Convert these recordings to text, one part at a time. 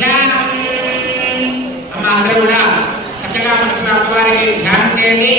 మధ్యాహ్నం అమ్మ అందరూ కూడా చక్కగా మనసులో అమ్మవారికి ధ్యానం చేయండి.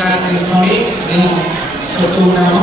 సత్కారం చేసుకొని మేము చెప్తూ ఉన్నాము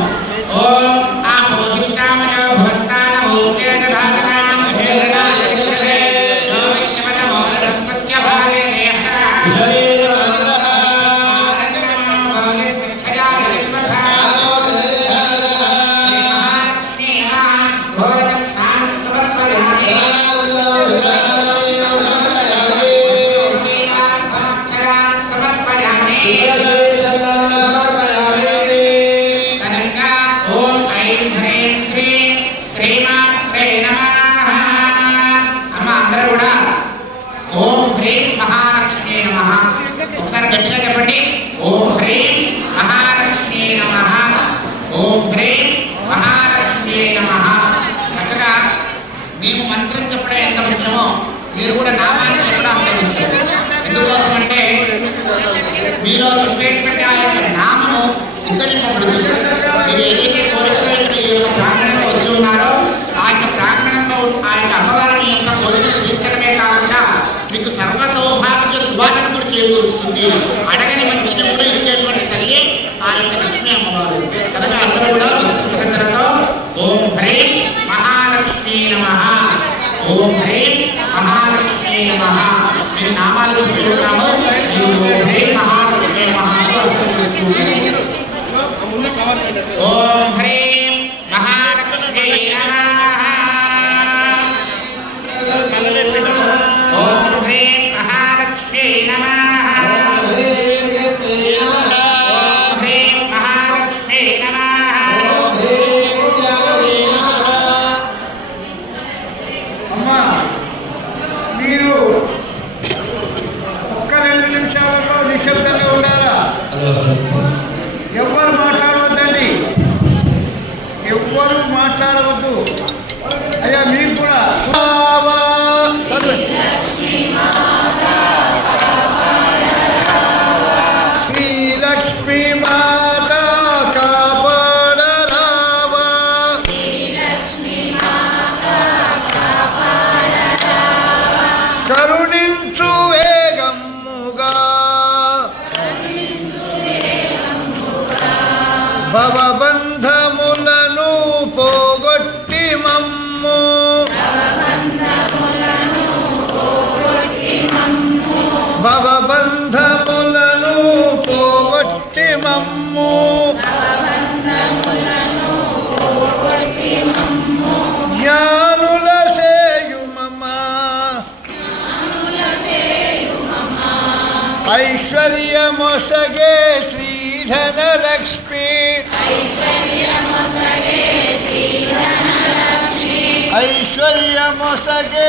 చేకూరుస్తుంది అడగని మంచిని కూడా ఇచ్చేటువంటి తల్లి ఆ యొక్క లక్ష్మీ అమ్మవారు కనుక అందరూ కూడా భక్తితో ఓం హ్రీం మహాలక్ష్మీ నమ ఓం హ్రీం మహాలక్ష్మీ నమ మీ నామాలు చూపిస్తున్నాము ఓం హ్రీం మహాలక్ష్మీ నమ ఓం మీరు ఒక్క రెండు నిమిషాలలో నిశ్శబ్దంగా ఉన్నారా? ಐಶ್ವರ್ಯ ಮೊಸಗೆ ಶ್ರೀಧನ ಲಕ್ಷ್ಮಿ ಐಶ್ವರ್ಯ ಮೊಸಗೆ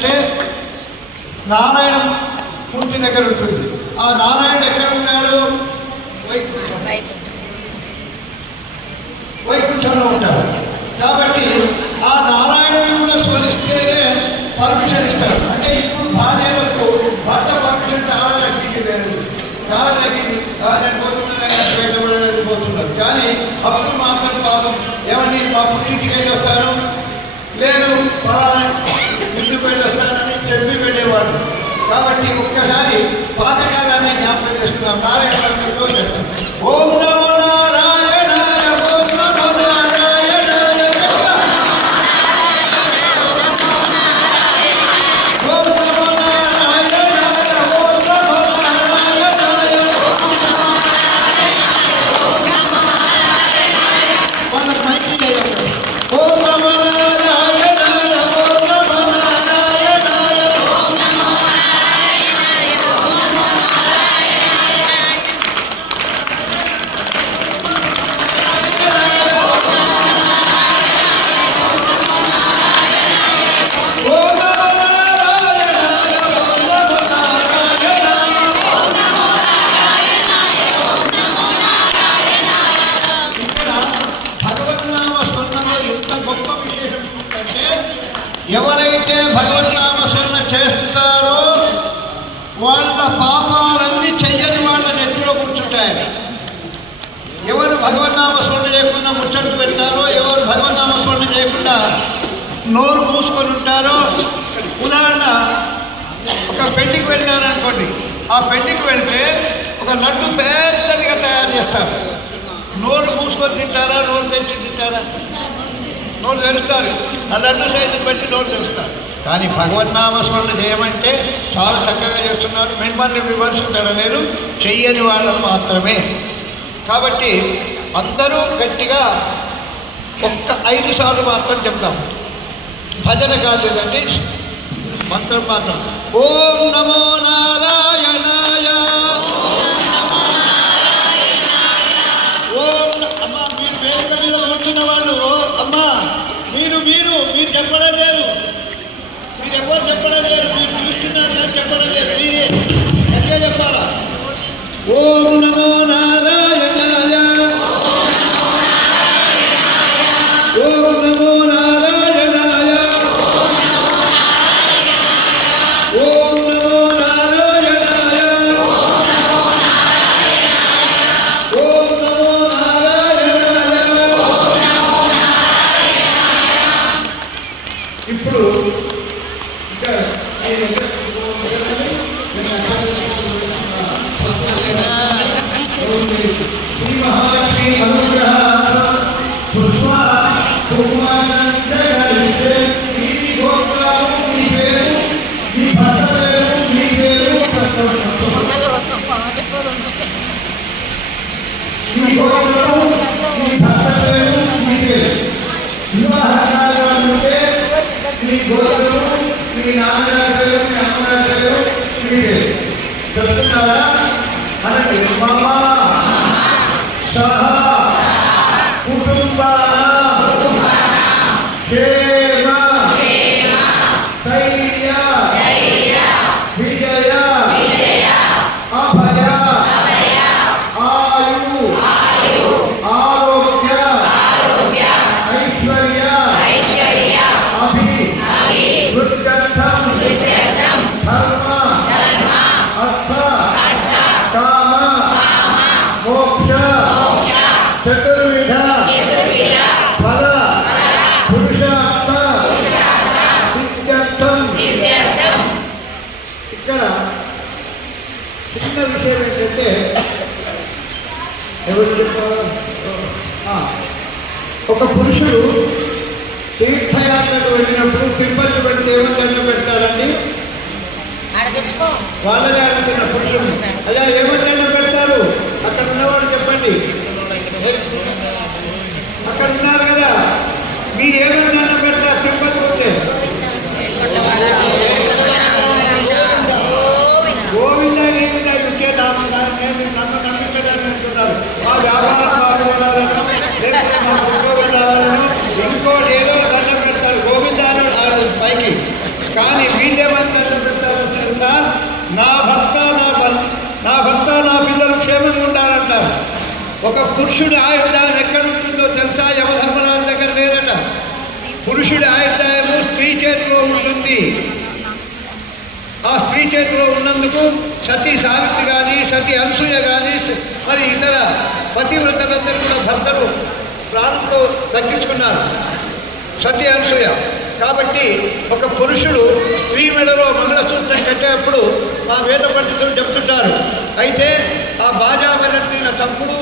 ఏంటంటే నారాయణ మూర్తి దగ్గర ఉంటుంది. ఆ నారాయణ ఎక్కడ ఉన్నాడు వైకుంఠంలో ఉంటాడు. కాబట్టి ఆ నారాయణుడు కూడా స్మరిస్తేనే పర్మిషన్ ఇస్తాడు. అంటే ఇప్పుడు భార్యలకు భర్త పర్మిషన్ చాలా తగ్గింది లేదు చాలా తగ్గింది పోతున్నారు కానీ అప్పుడు మాత్రం పాపం ఏమని మా పుట్టింటికి వెళ్ళి వస్తాను లేదు పలానా కాబట్టి ఒక్కసారి పాతకాలాన్ని జ్ఞాపకం చేసుకున్నాం నారాయణ ఓం నమ పాపాలన్నీ చెయ్యని వాళ్ళ నెత్తిలో కూర్చుంటాయి. ఎవరు భగవన్నామ స్మరణ చేయకుండా ముచ్చట్లు పెడతారో ఎవరు భగవన్నామ స్మరణ చేయకుండా నోరు మూసుకొని ఉంటారో ఉదాహరణ ఒక పెళ్ళికి వెళ్ళారనుకోండి ఆ పెళ్ళికి వెళితే ఒక లడ్డు పెద్దదిగా తయారు చేస్తారు. నోరు మూసుకొని తింటారా నోరు తెచ్చి తింటారా? నోరు తెరుస్తారు. ఆ లడ్డు సైజు పెట్టి నోరు తెరుస్తారు. కానీ భగవన్నామస్మరణ చేయమంటే చాలా చక్కగా చేస్తున్నారు. మిమ్మల్ని విమర్శించడం లేదు చెయ్యని వాళ్ళను మాత్రమే. కాబట్టి అందరూ గట్టిగా ఒక్క ఐదు సార్లు మాత్రం చెప్తాం. భజన కాదు ఇదండి మంత్రం మాత్రం. ఓం నమో నారాయణాయ. ఓం అమ్మా మీరు వేదిక మీద కూర్చున్న వాళ్ళు ఓ అమ్మా మీరు మీరు మీరు చెప్పడం చెప్పడం లేదు మీరు చూస్తున్నారు కానీ చెప్పడం లేదు. మీ నాన్నగారు మీ చతుర్విధ ఫల పురుషార్థ సిద్ధ్యర్థం. ఇక్కడ చిన్న విషయం ఏంటంటే ఎవరు చెప్పారు? ఒక పురుషుడు తీర్థయాత్రకు వెళ్ళినప్పుడు తిరుపతి పెడితే ఏమని దండం పెడతారండి వాళ్ళనే అడుగుతున్న పురుషుడు అలా ఏమని దండం పెడతారు? అక్కడ ఉన్నవాడు చెప్పండి. అక్కడ ఉన్నారు కదా. మీరు ఏమన్నా దండం పెడతారు తిరుపతి పోతే గోవింద గోవింద విద్య నామ నేను నమ్మ మా వ్యాపారం బాగుండాలను లేకపోతే మా ఉద్యోగం ఇంకోటి ఏదో దండం పెడతారు. గోవింద పైకి. కానీ వీళ్ళు దండం పెడతారు తెలుసా నా భర్త నా భర్త నా భర్త నా పిల్లలు క్షేమంగా ఉండాలంటారు ఒక పురుషుడి ఆయుర్దాయం ఎక్కడ ఉంటుందో తెలుసా? యమధర్మరాజు దగ్గర లేదట పురుషుడి ఆయుర్దాయము స్త్రీ చేతిలో ఉంటుంది. ఆ స్త్రీ చేతిలో ఉన్నందుకు సతీ సావిత్రి కానీ సతీ అనసూయ కానీ మరి ఇతర పతివ్రతలందరూ కూడా భర్తలు ప్రాణంతో దక్కించుకున్నారు సతీ అనసూయ. కాబట్టి ఒక పురుషుడు స్త్రీ మెడలో మంగళసూత్రం కట్టేటప్పుడు మా వేద పండితులు చెప్తుంటారు. అయితే ఆ బాజా మెడ తప్పుడు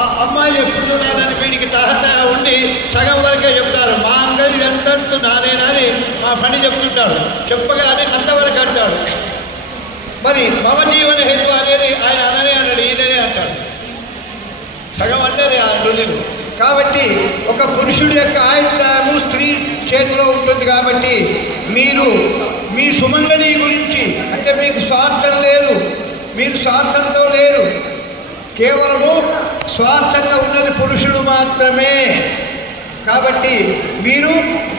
ఆ అమ్మాయి ఎప్పుడు చూడాలని వీడికి తహత ఉండి సగం వరకే చెప్తారు. మా అంగడి ఎంతంతు నానేనని మా పని చెప్తుంటాడు. చెప్పగానే అంతవరకు అంటాడు. మరి మమ జీవన హేతు అనేది ఆయన అననే అన్నాడు ఈయననే అంటాడు. సగం అంటే ఆ కాబట్టి ఒక పురుషుడి యొక్క ఆయుధాము స్త్రీ చేతిలో ఉంటుంది కాబట్టి మీరు మీ సుమంగళి గురించి అంటే మీకు స్వార్థం లేదు మీరు స్వార్థంతో లేరు కేవలము స్వార్థంగా ఉన్నది పురుషుడు మాత్రమే. కాబట్టి మీరు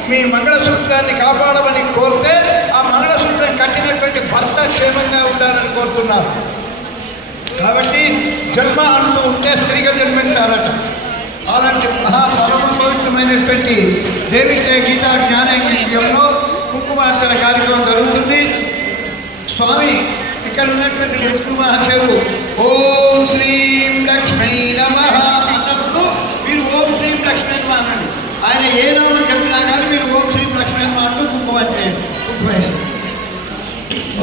మీ మంగళసూత్రాన్ని కాపాడమని కోరితే ఆ మంగళసూత్రం కట్టినటువంటి భర్త క్షేమంగా ఉండాలని కోరుతున్నారు. కాబట్టి జన్మ అంటూ ఉంటే స్త్రీగా జన్మించాలట. అలాంటి మహా పరమ దేవితే గీతా విషయంలో కుంకుమార్చన కార్యక్రమం జరుగుతుంది. స్వామి ఇక్కడ ఉన్నటువంటి విష్ణు మహర్షులు ఓం శ్రీం లక్ష్మీ నమ అన్నప్పుడు మీరు ఓం శ్రీం లక్ష్మీ నమ అనండి ఆయన ఏ నామం చెప్పినా కానీ మీరు ఓం శ్రీం లక్ష్మీ నమ అంటూ కుంకుమ కుంకుమ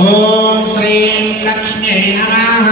ఓం శ్రీం లక్ష్మీ నమ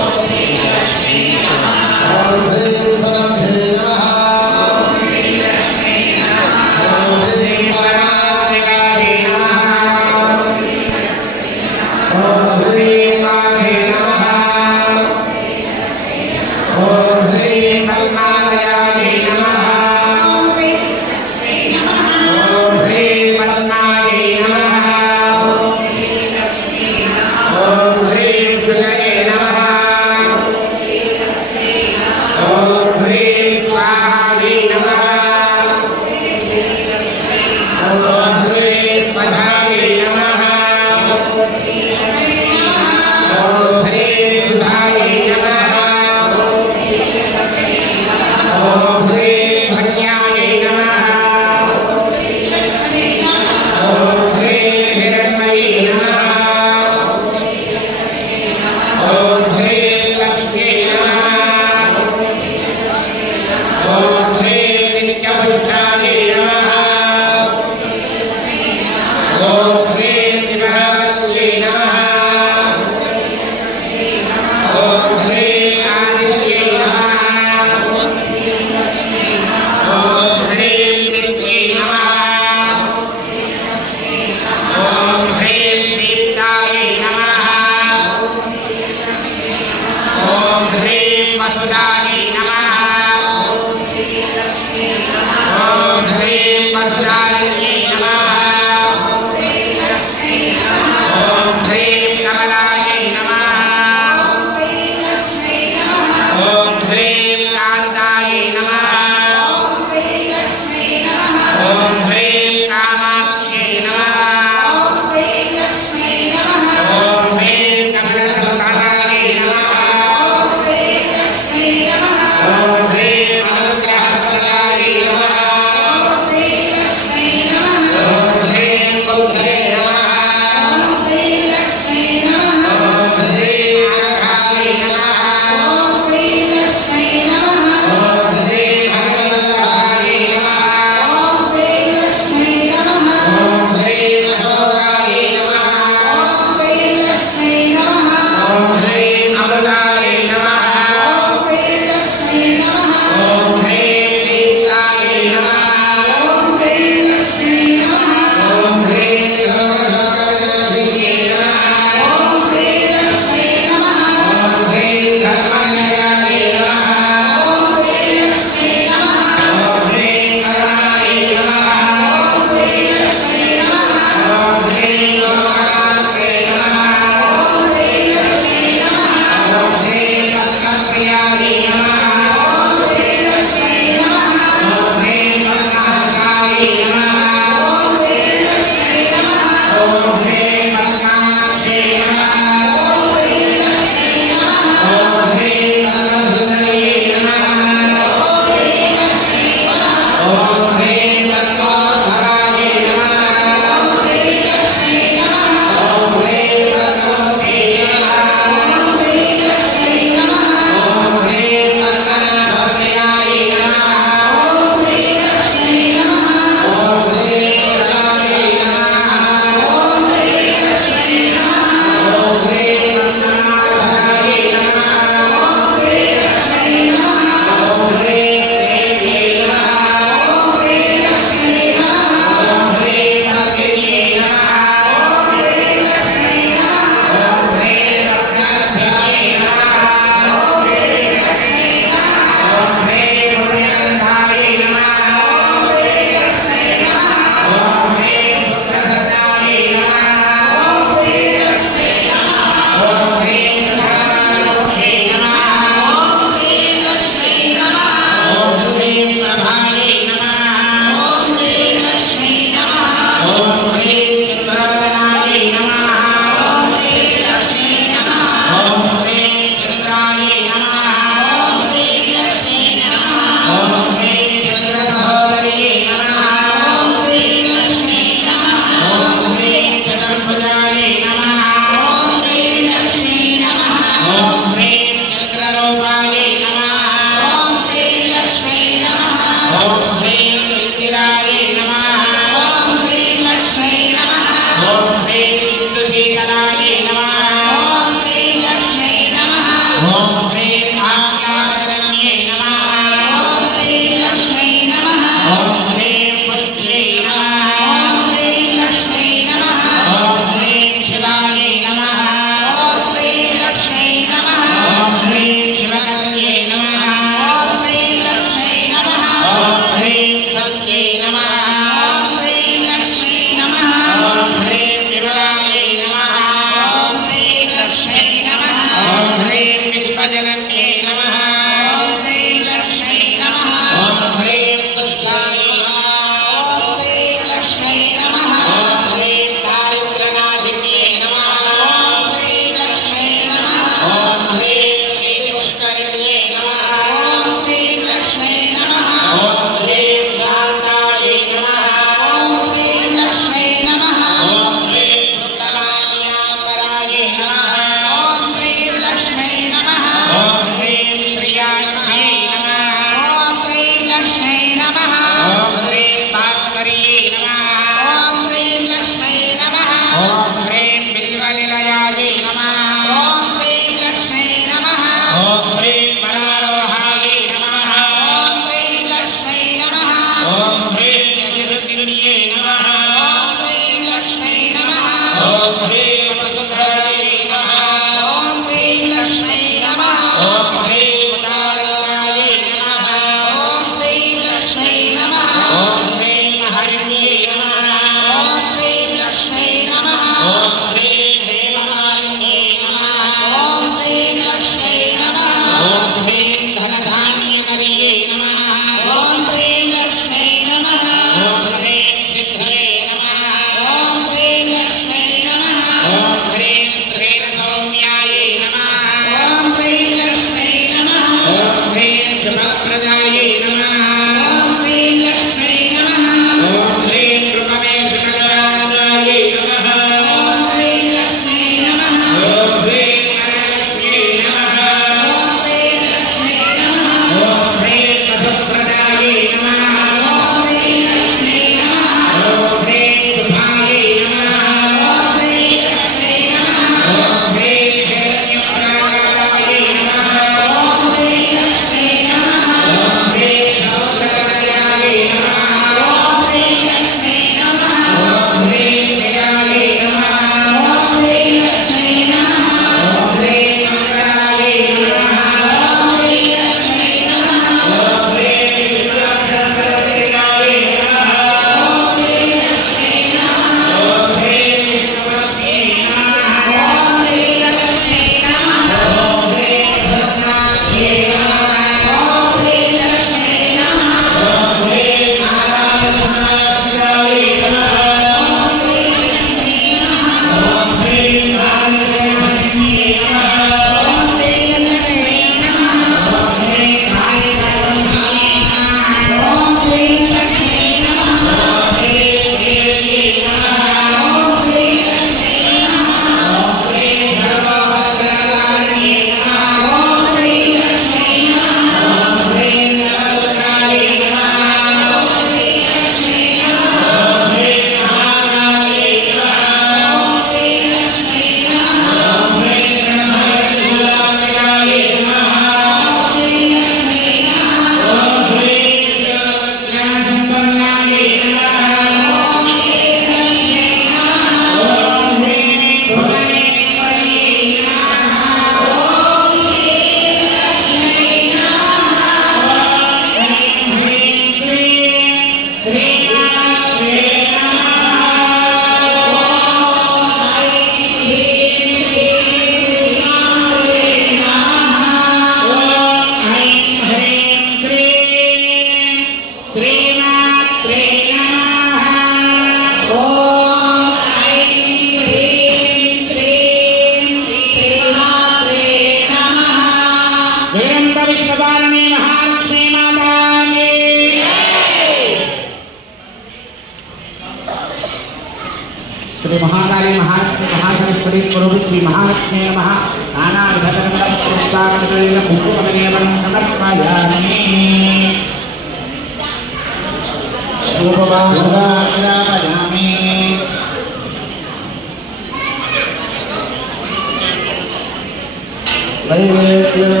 Baiklah,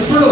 ఇప్పుడు